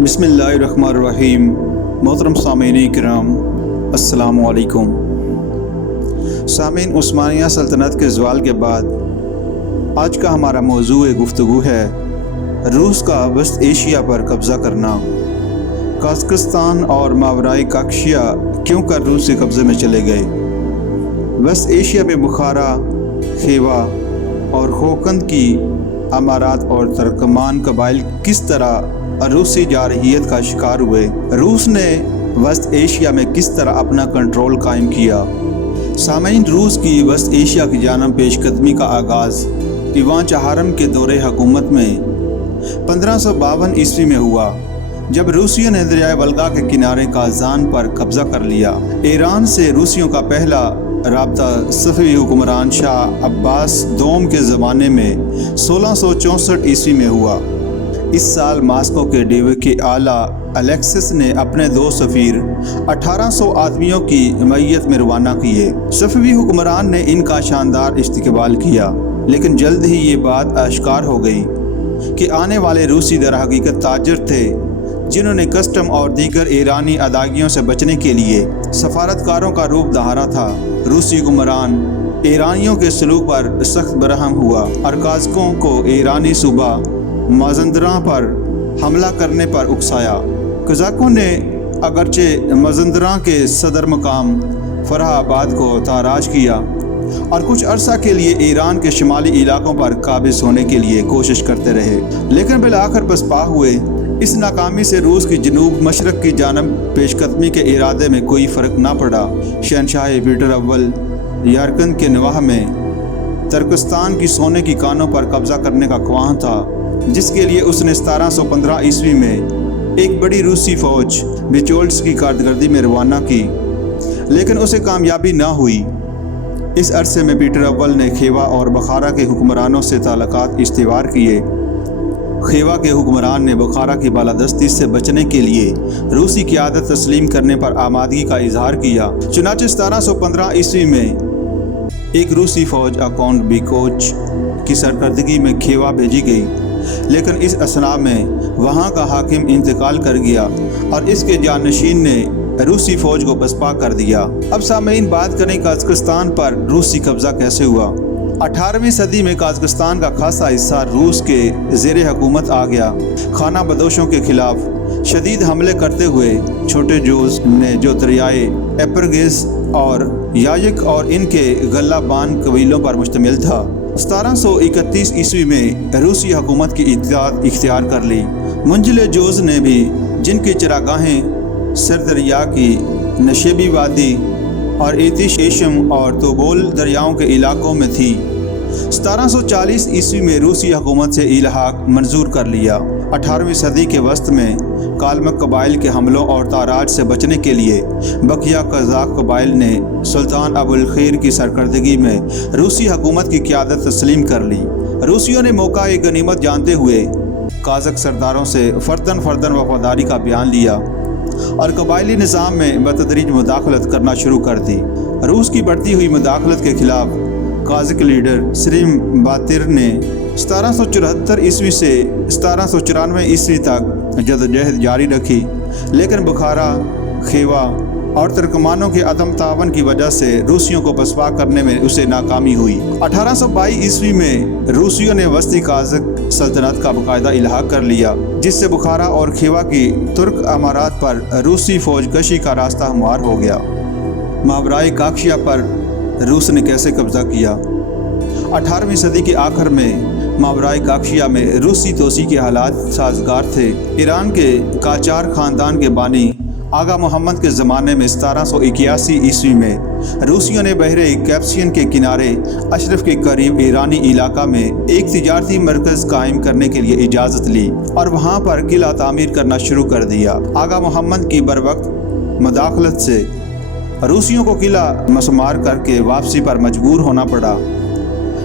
बिस्मिल्लाहिर्रहमानिर्रहीम। मोहतरम सामीन किराम, अस्सलामु अलैकुम। सामीन, उस्मानिया सल्तनत के ज़वाल के बाद आज का हमारा मौजू गुफ्तगू है रूस का वस्त एशिया पर कब्ज़ा करना। कज़ाकिस्तान और मावराई काकशिया क्यों कर रूस के कब्ज़े में चले गए। वस्त एशिया में बुखारा, खेवा और खोकंद की अमारात और तर्कमान कबाइल किस तरह रूसी जारहियत का शिकार हुए। रूस ने वस्त एशिया में किस तरह अपना कंट्रोल कायम किया। सामीन, रूस की वस्त एशिया की जानब पेशकदमी का आगाज़ ईवान चहारम के दौरे हुकूमत में 1552 ईस्वी में हुआ, जब रूसियों ने दरियाए वल्गा के किनारे काज़ान पर कब्ज़ा कर लिया। ईरान से रूसियों का पहला राब्ता सफ़वी हुक्मरान शाह अब्बास दोम के ज़माने में 1664 ईस्वी में हुआ। इस साल मास्को के डेवे के आला अलेक्सिस ने अपने 2 सफ़ीर 1800 आदमियों की मैयत में रवाना किए। सफ़वी हुक्मरान ने इनका शानदार इस्तकबाल किया, लेकिन जल्द ही ये बात आश्कार हो गई कि आने वाले रूसी दर हकीकत ताजर थे, जिन्होंने कस्टम और दीगर ईरानी अदागियों से बचने के लिए सफारतकारों का रूप धारा था। रूसी हुक्मरान ईरानियों के सलूक पर सख्त बरहम हुआ और काज़कों को ईरानी सूबा मज़ंदरां पर हमला करने पर उकसाया। कज़ाकों ने अगरचे मज़ंदरां के सदर मकाम फरहाबाद को ताराज किया और कुछ अरसा के लिए ईरान के शुमाली इलाकों पर काबिज होने के लिए कोशिश करते रहे, लेकिन बिलाखिर पसपा हुए। इस नाकामी से रूस की जनूब मशरक़ की जानब पेशकदमी के इरादे में कोई फ़र्क ना पड़ा। शहनशाह पीटर अव्वल यारकन के नवाह में तुर्कस्तान की सोने की कानों पर कब्ज़ा करने का ख्वाह था, जिसके लिए उसने 1715 ईस्वी में एक बड़ी रूसी फ़ौज बिचोल्स की कारकर्दगी में रवाना की, लेकिन उसे कामयाबी न हुई। इस अरसे में पीटर अव्वल ने खेवा और बुखारा के हुक्मरानों से ताल्लुकात इस्तिवार किए। खेवा के हुक्मरान ने बुखारा की बालादस्ती से बचने के लिए रूसी क़यादत तस्लीम करने पर आमादगी का इजहार किया। चुनांचे 1715 ईस्वी में एक रूसी फ़ौज अकाउंट बिकोच की सरकर्दगी में खेवा भेजी गई, लेकिन इस असना में वहाँ का हाकिम इंतकाल कर गया और इसके जानशीन ने रूसी फ़ौज को पसपा कर दिया। अब सामीन, बात करें कज़ाकिस्तान पर रूसी कब्ज़ा कैसे हुआ। 18वीं सदी में कज़ाकिस्तान का खासा हिस्सा रूस के ज़ेरे हुकूमत आ गया। खाना बदोशों के खिलाफ शदीद हमले करते हुए छोटे जोस ने जो दरियाए एपरगिस और यायक और इनके गल्लाबान कबीलों पर मुश्तमिल था, 1731 ईस्वी में रूसी हुकूमत की इत्तेहाद इख्तियार कर ली। मुंजिल जोज ने भी, जिनकी चरागाहें सरदरिया की नशेबी वादी और एतिश एशम और तोबोल दरियाओं के इलाकों में थी, 1740 ईस्वी में रूसी हुकूमत से इल्हाक मंजूर कर लिया। 18वीं सदी के वस्त में कालमक कबाइल के हमलों और ताराज से बचने के लिए बकिया कज़ाक कबाइल ने सुल्तान अबुल खैर की सरकर्दगी में रूसी हुकूमत की क़यादत तस्लीम कर ली। रूसियों ने मौका एक गनीमत जानते हुए काज़क सरदारों से फ़र्दन फ़र्दन वफ़ादारी का बयान लिया और कबायली निज़ाम में बतदरीज मुदाखलत करना शुरू कर दी। रूस की बढ़ती हुई मुदाखलत के खिलाफ काज़क लीडर सलीम बातिर ने 1774 ईस्वी से 1794 ईस्वी तक जदोजहद जारी रखी, लेकिन बुखारा, खेवा और तुर्कमानों के अदम तावन की वजह से रूसियों को पसपा करने में उसे नाकामी हुई। 1822 ईस्वी में रूसियों ने वस्ती काज़क सल्तनत का बाकायदा इल्हाक कर लिया, जिससे बुखारा और खेवा की तुर्क अमारात पर रूसी फ़ौजकशी का रास्ता हमवार हो गया। मावराई काकशिया पर रूस ने कैसे कब्ज़ा किया। 18वीं सदी के आखिर में मावराई काकशिया में रूसी तोसी के हालात साजगार थे। ईरान के काचार ख़ानदान के बानी आगा मोहम्मद के ज़माने में 1781 ईस्वी में रूसियों ने बहरे कैप्सियन के किनारे अशरफ के करीब ईरानी इलाका में एक तिजारती मरकज़ कायम करने के लिए इजाज़त ली और वहाँ पर किला तामीर करना शुरू कर दिया। आगा मोहम्मद की बरवक्त मुदाखलत से रूसियों को किला मसमार करके वापसी पर मजबूर होना पड़ा।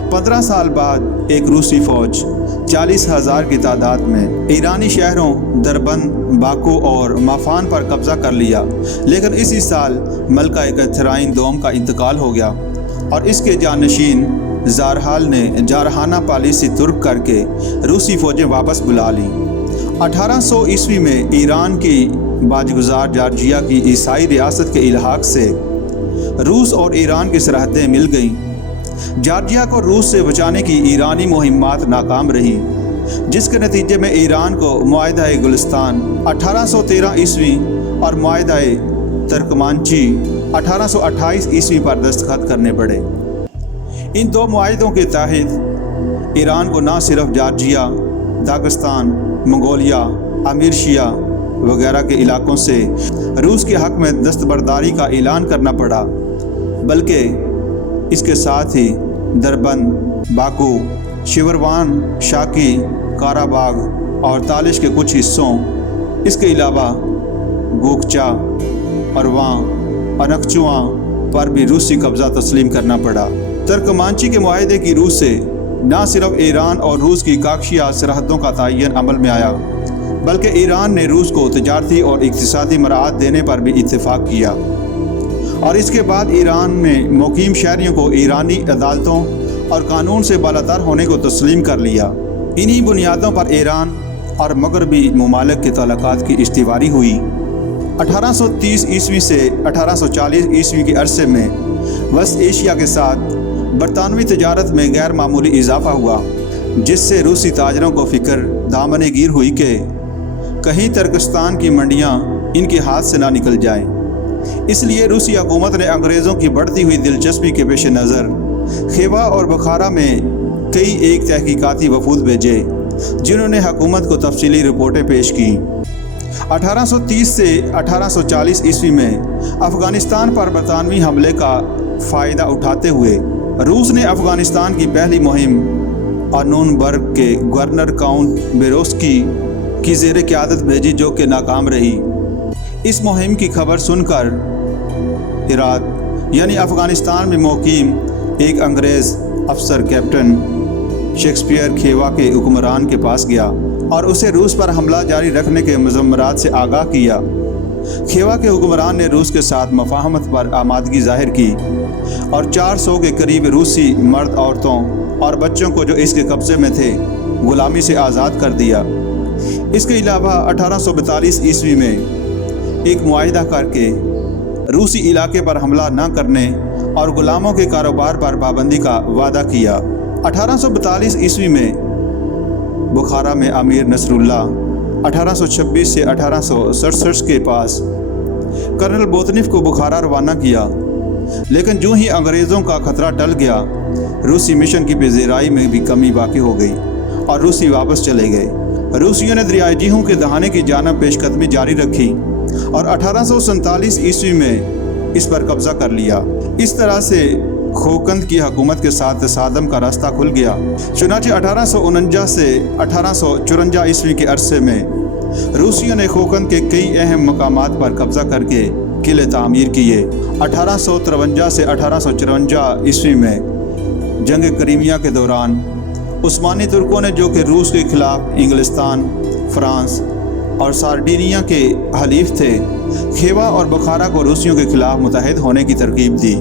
15 साल बाद एक रूसी फ़ौज 40,000 की तादाद में ईरानी शहरों दरबंद, बाको और माफान पर कब्ज़ा कर लिया, लेकिन इसी साल मलका कैथराइन दोम का इंतकाल हो गया और इसके जानशीन ज़ारहाल ने जारहाना पॉलिसी तुर्क करके रूसी फ़ौजें वापस बुला लीं 1800 ईस्वी में ईरान की बाजगुजार जॉर्जिया की ईसाई रियासत के इल्हाक से रूस और ईरान की सरहदें मिल गईं। जॉर्जिया को रूस से बचाने की ईरानी मुहिम्मात नाकाम रही, जिसके नतीजे में ईरान को मुआहिदा गुलिस्तान 1813 ईस्वी और मुआहिदा तुर्कमांची 1828 ईस्वी पर दस्तखत करने पड़े। इन दो मुआहिदों के तहत ईरान को न सिर्फ जॉर्जिया, दागिस्तान, मंगोलिया, अमीरशिया वगैरह के इलाकों से रूस के हक़ में दस्तबरदारी का ऐलान करना पड़ा, बल्कि इसके साथ ही दरबंद, बाकू, शिवरवान, शाकी, काराबाग और तालिश के कुछ हिस्सों, इसके अलावा गोकचा, अरवां और नखचुआं पर भी रूसी कब्ज़ा तस्लीम करना पड़ा। तुर्कमांची के मुआहिदे की रूस से न सिर्फ ईरान और रूस की काकशिया सरहदों का तयन अमल में आया, बल्कि ईरान ने रूस को तजारती और इक़्तिसादी मराहत देने पर भी इत्तेफाक किया और इसके बाद ईरान ने मुकीम शहरियों को ईरानी अदालतों और कानून से बालातर होने को तस्लीम कर लिया। इन्हीं बुनियादों पर ईरान और मगरबी ममालिक के ताल्लुकात की इस्तिवारी हुई। 1830 ईस्वी से 1840 ईस्वी के अरसे में वस्त एशिया के साथ बरतानवी तजारत में गैर मामूली इजाफा हुआ, जिससे रूसी ताजरों को फ़िक्र दामने गिर हुई कि कहीं तुर्कस्तान की मंडियाँ इनके हाथ से ना निकल जाएं। इसलिए रूसी हुकूमत ने अंग्रेज़ों की बढ़ती हुई दिलचस्पी के पेश नज़र खेवा और बुखारा में कई एक तहकीकाती वफूद भेजे, जिन्होंने हुकूमत को तफसीली रिपोर्टें पेश की। 1830 से 1840 ईस्वी में अफ़गानिस्तान पर बरतानवी हमले का फ़ायदा उठाते हुए रूस ने अफ़गानिस्तान की पहली मुहिम आनूनबर्ग के गवर्नर काउंट बेरोस्की की ज़ेर क़यादत भेजी, जो कि नाकाम रही। इस मुहिम की खबर सुनकर हेरात यानी अफ़गानिस्तान में मुक़ीम एक अंग्रेज़ अफसर कैप्टन शेक्सपियर खेवा के हुक्मरान के पास गया और उसे रूस पर हमला जारी रखने के मज़म्मरात से आगाह किया। खेवा के हुक्मरान ने रूस के साथ मफाहमत पर आमादगी ज़ाहिर की और 400 के करीब रूसी मर्द, औरतों और बच्चों को जो इसके कब्ज़े में थे ग़ुलामी से आज़ाद कर दिया। इसके अलावा 1842 ईस्वी में एक मुआहिदा करके रूसी इलाके पर हमला न करने और ग़ुलामों के कारोबार पर पाबंदी का वादा किया। 1842 ईस्वी में बुखारा में अमीर नसरुल्ला 1826 से 1867 के पास कर्नल बोतनिफ को बुखारा रवाना किया, लेकिन जो ही अंग्रेज़ों का खतरा टल गया, रूसी मिशन की पेशेराई में भी कमी बाकी हो गई और रूसी वापस चले गए। रूसियों ने दरियाए जीहू के दहाने की जानब पेशकदमी जारी रखी और 1847 ईस्वी में इस पर कब्ज़ा कर लिया। इस तरह से खोकंद की हुकूमत के साथ तसादम का रास्ता खुल गया। चुनांचे 1849 से 1854 ईस्वी के अरसे में रूसियों ने खोकंद के कई अहम मकामात पर कब्ज़ा करके किले तामीर किए। 1853 से 1854 ईस्वी में जंग क्रीमिया के दौरान उस्मानी तुर्कों ने, जो कि रूस के ख़िलाफ़ इंग्लिस्तान, फ्रांस और सार्डिनिया के हलीफ थे, खेवा और बुखारा को रूसियों के ख़िलाफ़ मुतहद होने की तरकीब दी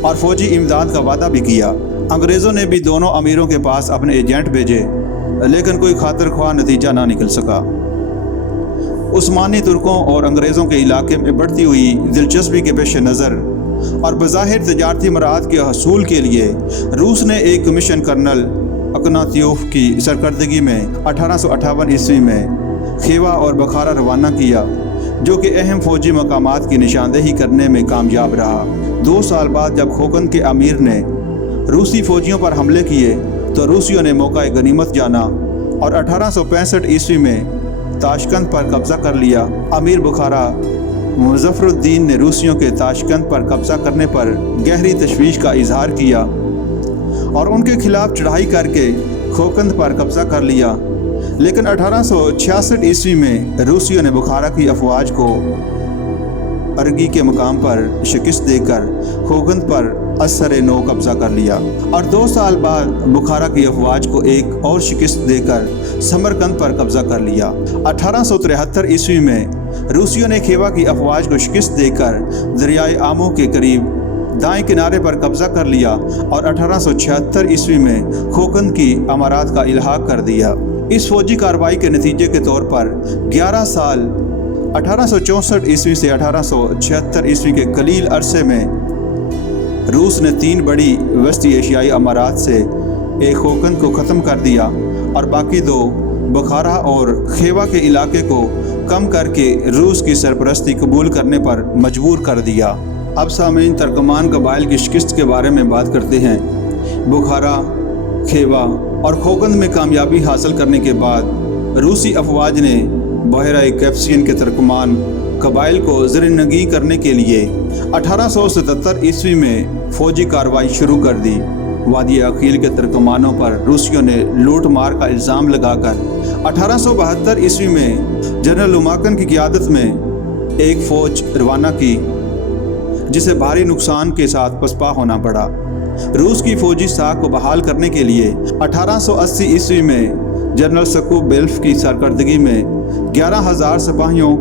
और फ़ौजी इमदाद का वादा भी किया। अंग्रेज़ों ने भी दोनों अमीरों के पास अपने एजेंट भेजे, लेकिन कोई खातिर ख्वाह नतीजा ना निकल सका। उस्मानी तुर्कों और अंग्रेज़ों के इलाके में बढ़ती हुई दिलचस्पी के पेश नज़र और बज़ाहिर तजारती मराहत के हसूल के लिए रूस ने एक कमीशन कर्नल अकनात्योफ की सरकर्दगी में 1858 ईस्वी में खेवा और बुखारा रवाना किया, जो कि अहम फ़ौजी मकामात की निशानदेही करने में कामयाब रहा। 2 साल बाद जब खोकंद के अमीर ने रूसी फ़ौजियों पर हमले किए तो रूसियों ने मौका गनीमत जाना और 1865 ईस्वी में ताशकंद पर कब्ज़ा कर लिया। अमीर बुखारा मुज़फ़्फ़रुद्दीन ने रूसियों के ताशकंद पर कब्ज़ा करने पर गहरी तशवीश का इजहार किया और उनके खिलाफ़ चढ़ाई करके खोकंद पर कब्ज़ा कर लिया। लेकिन 1866 ईस्वी में रूसियों ने बुखारा की अफवाज को अरगी के मकाम पर शिकस्त देकर खोकंद पर असर नो कब्ज़ा कर लिया और 2 साल बाद बुखारा की अफवाज को एक और शिकस्त देकर समरकंद पर कब्ज़ा कर लिया। 1873 ईस्वी में रूसियों ने खेवा की अफवाज को शिकस्त देकर दरियाए आमो के करीब दाएं किनारे पर कब्ज़ा कर लिया और 1876 ईस्वी में खोकंद की अमारात का इल्हाक कर दिया। इस फौजी कार्रवाई के नतीजे के तौर पर 11 साल 1864 ईस्वी से 1876 ईस्वी के कलील अरसे में रूस ने 3 बड़ी वस्ती एशियाई अमारात से एक खोकंद को ख़त्म कर दिया और बाकी 2 बुखारा और खेवा के इलाके को कम करके रूस की सरपरस्ती कबूल करने पर मजबूर कर दिया। अब सामीन तर्कमान कबाइल की शिकस्त के बारे में बात करते हैं। बुखारा, खेवा और खोकंद में कामयाबी हासिल करने के बाद रूसी अफवाज ने बहरा कैप्सियन के तर्कमान कबाइल को ज़ेर-ए-नगी करने के लिए 1877 ईस्वी में फ़ौजी कार्रवाई शुरू कर दी। वादी अकील के तर्कमानों पर रूसियों ने लूट मार का इल्ज़ाम लगाकर 1872 ईस्वी में जनरल लुमाकन की क़ियादत में एक फ़ौज रवाना की, जिसे भारी नुकसान के साथ पसपा होना पड़ा। रूस की फ़ौजी साख को बहाल करने के लिए 1880 ईस्वी में जनरल सकू-बेल्फ की सरकर्दगी में 11,000 सिपाहियों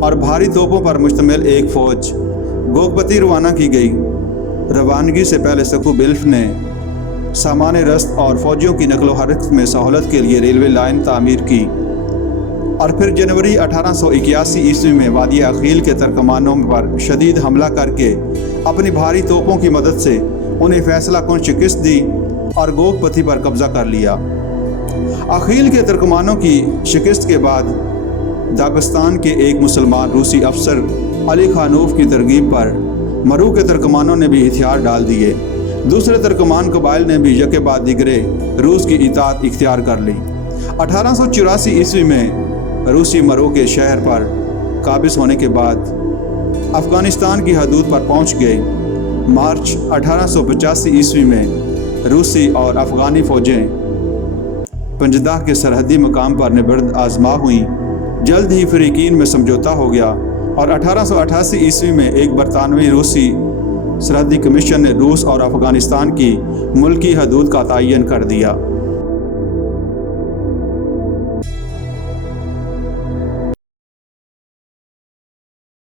और भारी तोपों पर मुश्तमिल एक फ़ौज गोकपती रवाना की गई। रवानगी से पहले सकू-बेल्फ ने सामान रस्त और फ़ौजियों की नकलो हरकत में सहूलत के लिए रेलवे लाइन तामीर की और फिर जनवरी 1881 ईस्वी में वादी अकील के तर्कमानों पर शदीद हमला करके अपनी भारी तोपों की मदद से उन्हें फैसला कुन शिकस्त दी और गोकपती पर कब्ज़ा कर लिया। अकील के तर्कमानों की शिकस्त के बाद दागिस्तान के एक मुसलमान रूसी अफसर अली खानूफ की तरगीब पर मरू के तर्कमानों ने भी हथियार डाल दिए। दूसरे तर्कमान कबाइल ने भी यके बाद दिगरे रूस की इताअत इख्तियार कर ली। 1884 ईस्वी में रूसी मरू के शहर पर काबिज होने के बाद अफ़गानिस्तान की हदूद पर पहुंच गए। मार्च 1885 ईस्वी में रूसी और अफ़गानी फ़ौजें पंजदाह के सरहदी मकाम पर नबर्द आजमा हुई। जल्द ही फ़रीकीन में समझौता हो गया और 1888 ईस्वी में एक बरतानवी रूसी सरहदी कमीशन ने रूस और अफ़गानिस्तान की मुल्की हदूद का तयन कर दिया।